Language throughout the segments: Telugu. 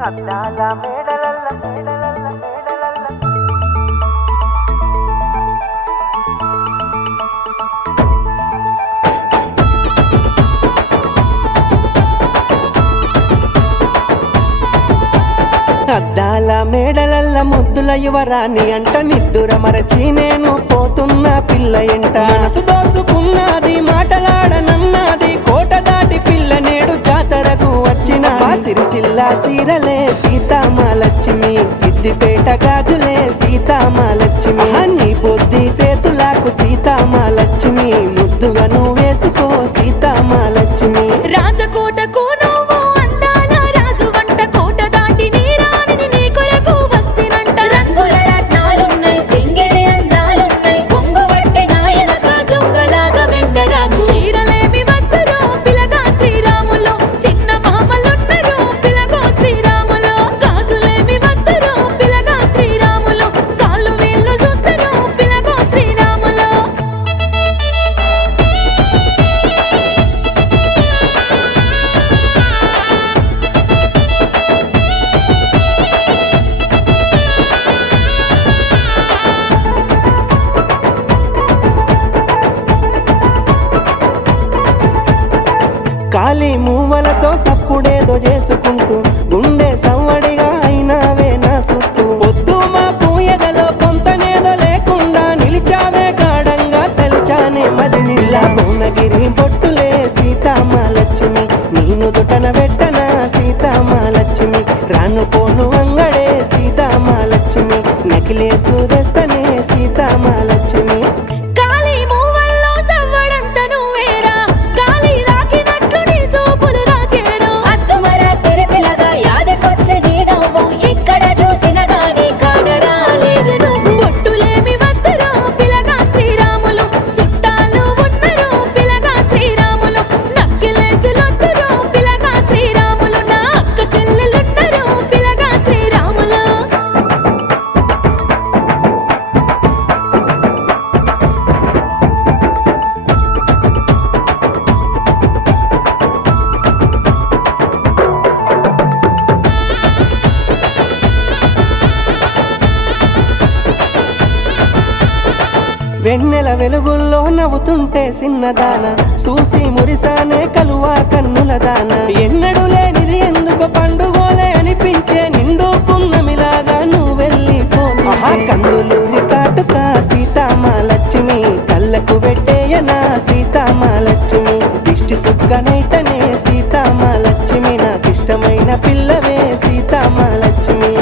అద్దాల మేడలల్ల మేడలల్ల మేడలల్ల అద్దాల మేడలల్ల ముద్దుల యువరాణి అంట నిద్దుర మరచి నేను పోతున్న పిల్ల ఎంట మనసు దోసుకున్నది మాటలాడనన్నది కోట దాటి పిల్ల నేడు జాతరకు వచ్చిన సిరిసిల్ల సీరలే సీతామలక్ష్మి సిద్దిపేట గాజులే సీతామలక్ష్మి నీ బొద్ది సేతులకు సీతామలక్ష్మి ముద్దుగా నువ్వు వేసుకో సీతామలక్ష్మి రాజకోటకు నువ్వు అందాల రాజు వంట కోట దాటి నీ రాణిని నీ కొరకు వస్తినంట రంగుల రత్నాలున్నాయి సింగిడి అందాలున్నాయి కొంగు వట్టె నాయనక దొంగలాగా వెంటరాకు చీరలేమి వద్దరు పిలగా శ్రీరాములు చిన్న మామలున్నరు పిలగో శ్రీరాములు గాజులేమి వద్దరు పిలగా శ్రీరాములు కాళ్ళు వీళ్ళు చూస్తారు పిలగో శ్రీరాములు కాలి మూవలతో సప్పుడేదో చేసుకుంటూ గుండె సవ్వడిగా అయినావే నా చుట్టూ పొద్దు మా పూయదలో కొంతనేదో లేకుండా నిలిచావే గాఢంగా తలిచానే మదినిలా భువనగిరి బొట్టులే సీతామలక్ష్మి నేను దుటన పెట్టన సీతామలక్ష్మి రాను పోను అంగడే సీతామలక్ష్మి నకిలేసు తెస్తనే సీతామలక్ష్మి కాలి మూవల్లో సవ్వడంత నువ్వేరా గాలి రాకినట్లు నీ సూపులు రాకేను అద్దుమర తెరపిలగా యాదకొచ్చే నీ నవ్వు ఎక్కడ చూసిన గాని కాడరాలేదు నువ్వు బొట్టులేమి వద్దరు పిలగా శ్రీరాములు చుట్టాలు ఉన్నరు పిలగా శ్రీరాములు నక్కిలేసులొద్దరు పిలగా శ్రీరాములు నా అక్క చెల్లెలున్నరు పిలగా శ్రీరాములు వెన్నెల వెలుగుల్లో నవ్వుతుంటే సిన్నదాన చూసి మురిసానే కలువా కన్నుల దాన ఎన్నడు లేనిది ఎందుకు పండుగోలే అనిపించే నిండు పున్నమిలాగా నువ్వు వెళ్ళిపోతు కందులు కాటుక సీతామలక్ష్మి కళ్ళకు పెట్టేయనా సీతామలక్ష్మి దిష్టి సుక్కనైతనే సీతామలక్ష్మి నాకిష్టమైన పిల్లవే సీతామలక్ష్మి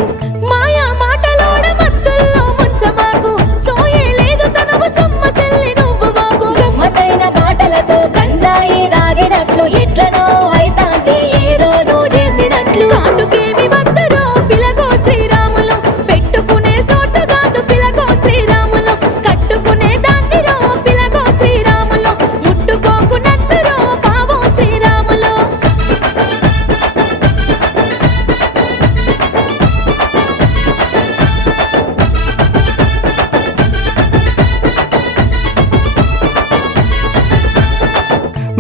మాయా మాటలోడ మత్తుల్లో ముంచమాకు సోయే లేదు తనవు సొమ్మ సెల్లి నువ్వు వాకు గమ్మతైన మాటలతో గంజాయి దాగినట్లు ఎట్లనో అయితాంది ఏదో నువ్వు చేసినట్లు కాటుకేమి వద్దరో పిలగో శ్రీరాములు పెట్టుకునే సోటు కాదు పిలగో శ్రీరాములు కట్టుకునే దాన్నిరో పిలగో శ్రీరాములు ముట్టుకోకు నన్నరో పావో శ్రీరాములు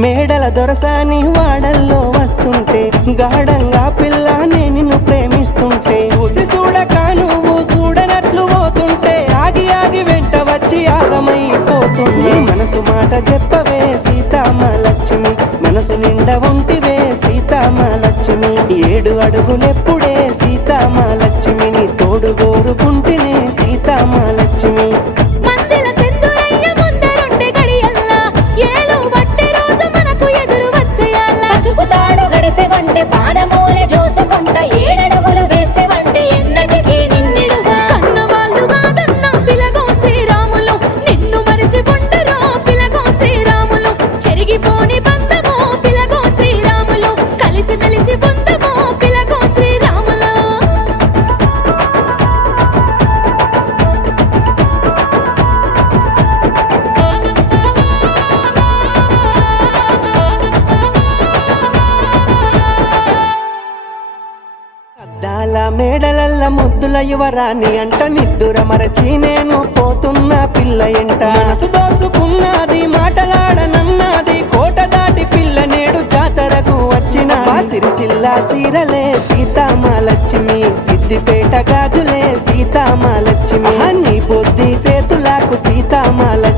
మేడల దొరసాని వాడల్లో వస్తుంటే గాఢంగా పిల్లానే నిన్ను ప్రేమిస్తుంటే చూసి చూడక నువ్వు చూడనట్లు పోతుంటే ఆగి ఆగి వెంట వచ్చి ఆగమైపోతుంది మనసు మాట చెప్పవే సీతామలక్ష్మి మనసు నిండా ఉంటివే సీతామలక్ష్మి 7 అడుగులెప్పుడే సీతామలక్ష్మి నీ తోడు గోరుకుంటేనే సీతామలక్ష్మి మందిల సెందురయ్య ముందరుండే గడియల్లా ఏలు వట్టె రోజు మనకు ఎదురు వచ్చేయాల పసుపు తాడు గడితే వంటే పానమూలె చూసుకుంట 7 అడుగులు వేస్తే వంటే ఎన్నటికీ నిన్నెడుగా కన్నవాళ్ళు కాదన్న పిలగో శ్రీరాములు నిన్ను మరిసి ఉండరో పిలగో శ్రీరాములు చెరిగిపోని బంధమో పిలగో శ్రీరాములు కలిసి మెలిసి ఉందమో పిలగో శ్రీరాములు అద్దాల మేడలల్ల ముద్దుల యువరాణి అంట నిద్దుర మరచి నేను పోతున్న పిల్ల ఎంట మనసు దోసుకున్నది మాటలాడనన్నది కోట దాటి పిల్ల నేడు జాతరకు వచ్చిన సిరిసిల్ల సీరలే సీతామహాలక్ష్మి సిద్దిపేట గాజులే సీతామహాలక్ష్మి నీ బొద్ది సేతులకు సీతామహాలక్ష్మి